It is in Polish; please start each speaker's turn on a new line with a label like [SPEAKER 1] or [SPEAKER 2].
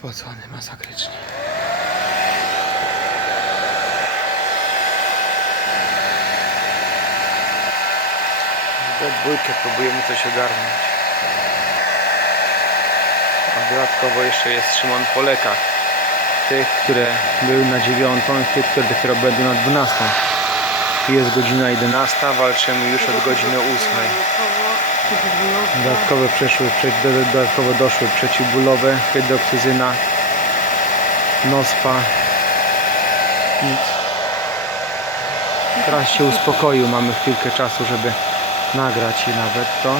[SPEAKER 1] spocony masakrycznie. We dwójkę próbujemy coś ogarnąć. A dodatkowo jeszcze jest Szymon po lekach. Tych, które były na dziewiątą i tych, które dopiero będą na dwunastą. Jest godzina 11, walczymy już od godziny 8. Dodatkowo przeszły, prze- do- dodatkowo doszły przeciwbólowe, hydroksyzyna, nospa. Nic. Teraz się uspokoił, mamy chwilkę czasu, żeby nagrać i nawet to.